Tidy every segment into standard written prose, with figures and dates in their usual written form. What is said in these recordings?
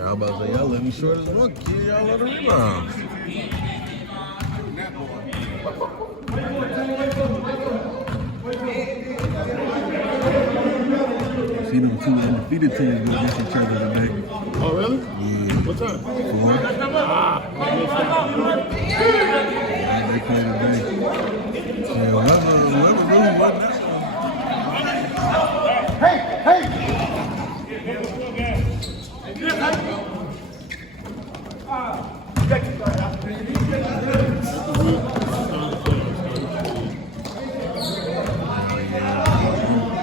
I'm about to say, y'all let me short as fuck, kid. Y'all let her rebound. See them two undefeated teams go against each other today. Oh, really? Yeah. What time? 4. They play today. Yeah, whoever really won that one. Hey!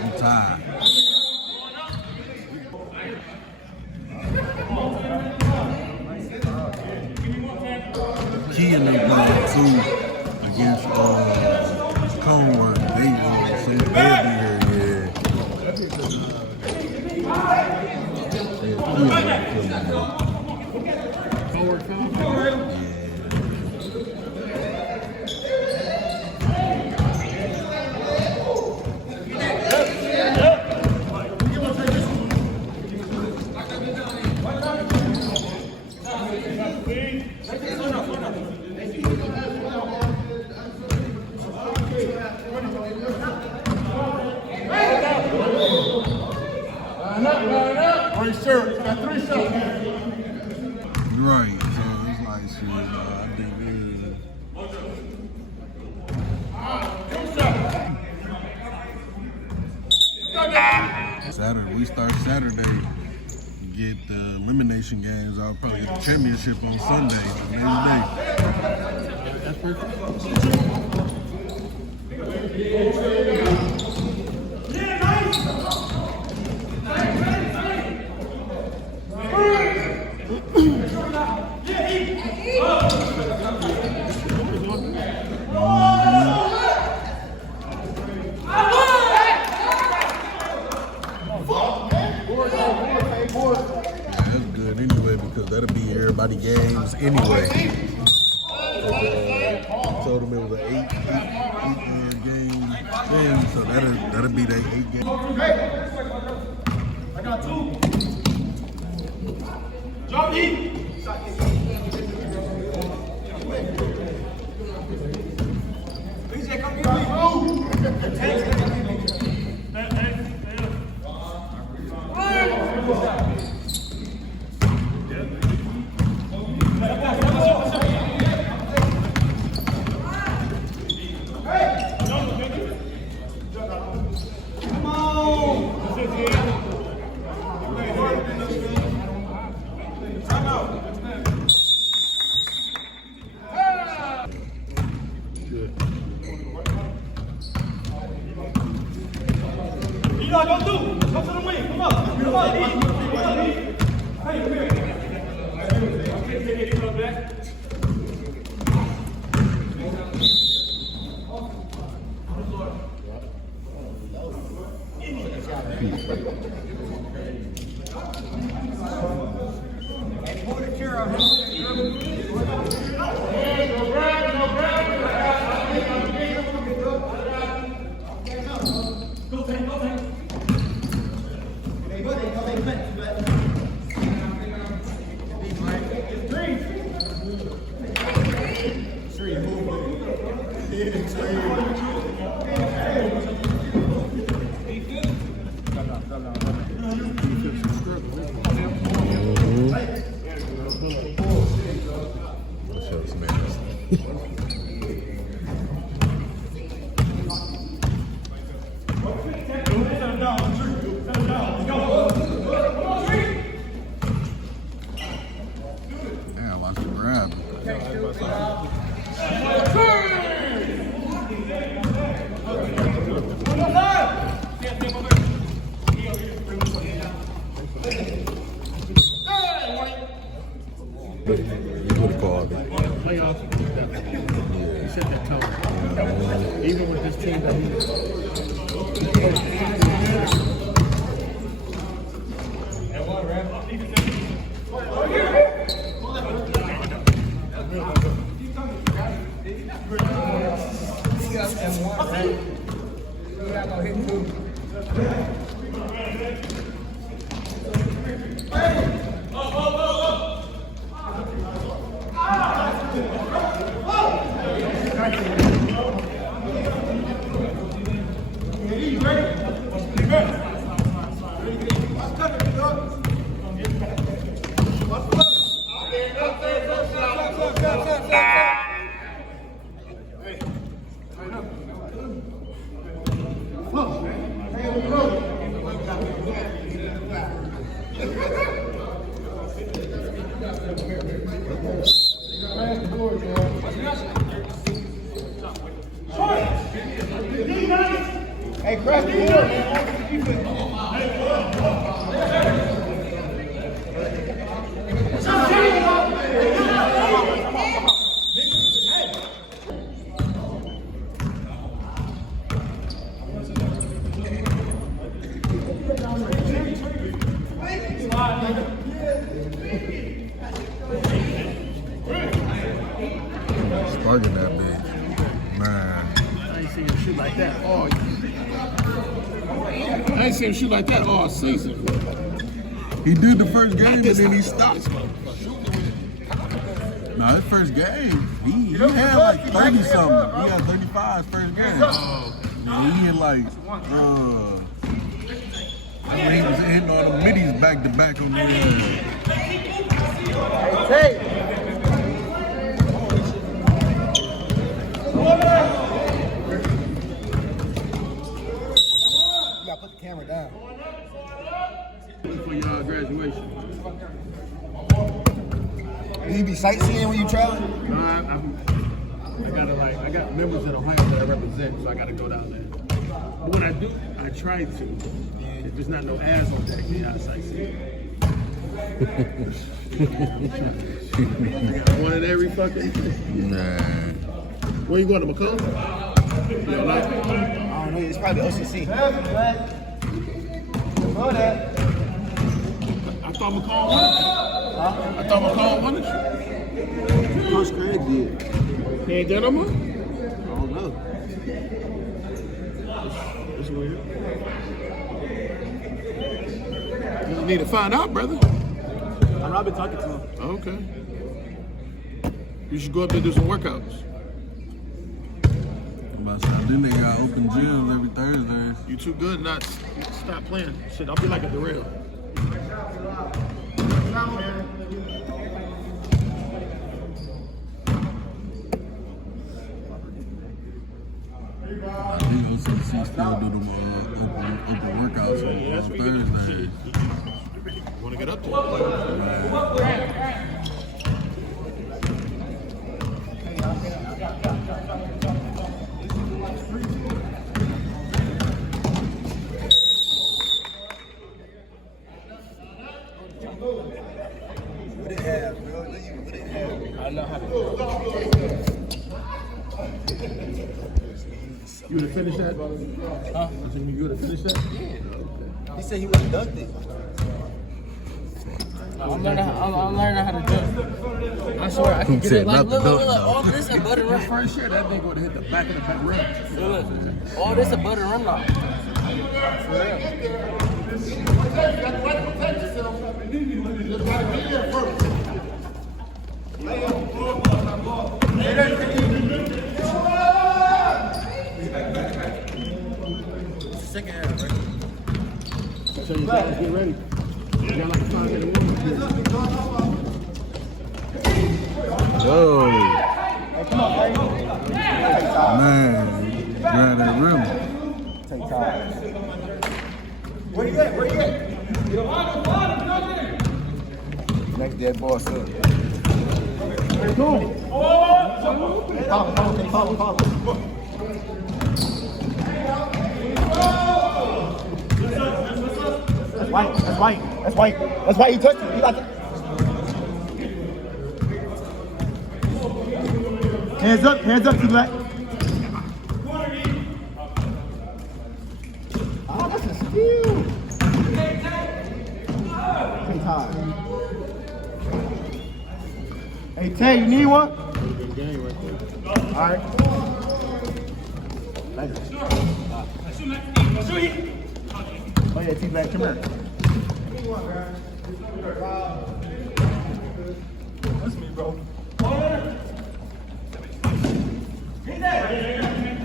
I'm tired. Key in their playing too against Conrad. They say they'll be here, yeah. Right, so it's like shit, I think Saturday, we start Saturday, get the elimination games out, probably the championship on Sunday, the next day. That's perfect. That'll be everybody games anyway. Told them it was an eight game thing, so that'll be their 8 game. I got 2. Drop E. Sparking that bitch. Man. I ain't seen him shoot like that all I ain't seen him shoot like that all season. He did the first game and then he stopped. No, his first game, he had like 30 something. He had 35 first game. And he had like, he was hitting all the middies back to back on the Hey! You gotta put the camera down. For your graduation. Do you be sightseeing when you travel? No, I got members in Ohio that I represent, so I gotta go down there. But when I do, I try to. If there's not no ass on deck, then I sightsee. One at every fucking thing. Nah. Where you going to McCullough? You don't like it? I don't know, it's probably OCC. I thought McCall won. I thought McCall won it. Coach Craig did. He ain't there no more? I don't know. It's weird. You need to find out, brother. I've not been talking to him. Okay. You should go up there and do some workouts. about shit. Then they got open gyms every Thursday. You too good not stop playing. Shit, I'll be like a derail. I think OCC still do them open workouts on Thursday. You want to get up to it? What it have, bro? What it have? I know how to do it. You would have finished that? Huh? You would have finished that? Yeah. He said he would have done it. I'm learning how to dunk. I swear I can get it. Like, look, all this a butter rim. First year, that nigga would have hit the back of the back rim. Look, all this a butter rim now. For real. Second half, right? So you guys get ready. You got like 5 minutes. Whoa. Man, grab that rim. Take time. Where you at? Where you at? Next dead boss up. Go. Follow. That's white. He touched it. He got it. Hands up, T-Black. Oh, that's a steal. Take time. Hey, Tay, you need one? Good game right there. All right. Oh, yeah, T-Black, come here. That's me, bro.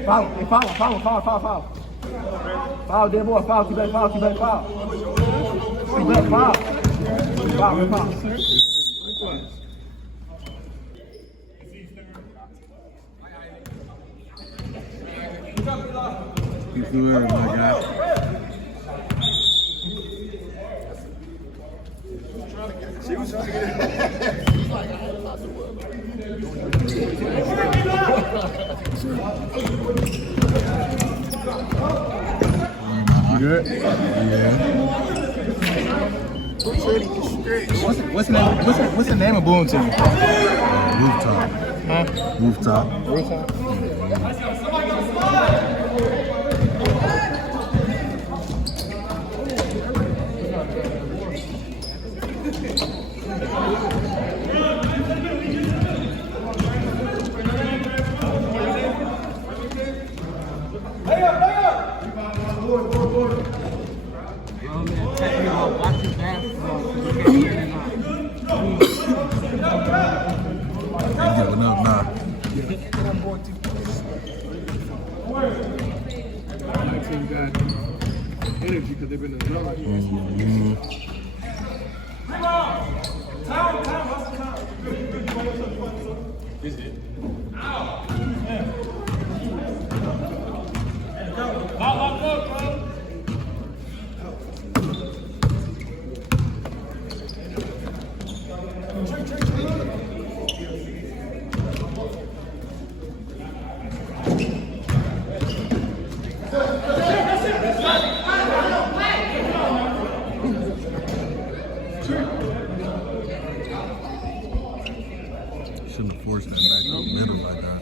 Foul, Foul, dead boy, foul, T-Black, foul. T-Black, foul. Foul. Keep doing it, my guy. She was trying to get You good? Yeah. What's the name of Boom Team? Rooftop. Huh? Rooftop. Giving up now. My team got energy because they've been in the zone. Shouldn't have forced that back to the middle like that.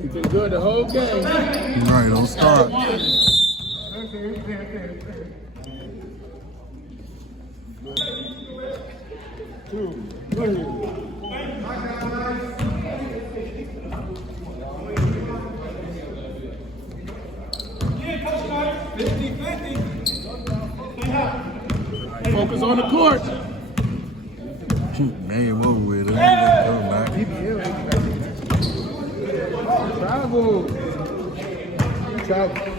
He's been good the whole game. Right, don't start. Focus on the court. Game over with. It ain't come back. Travel. Travel.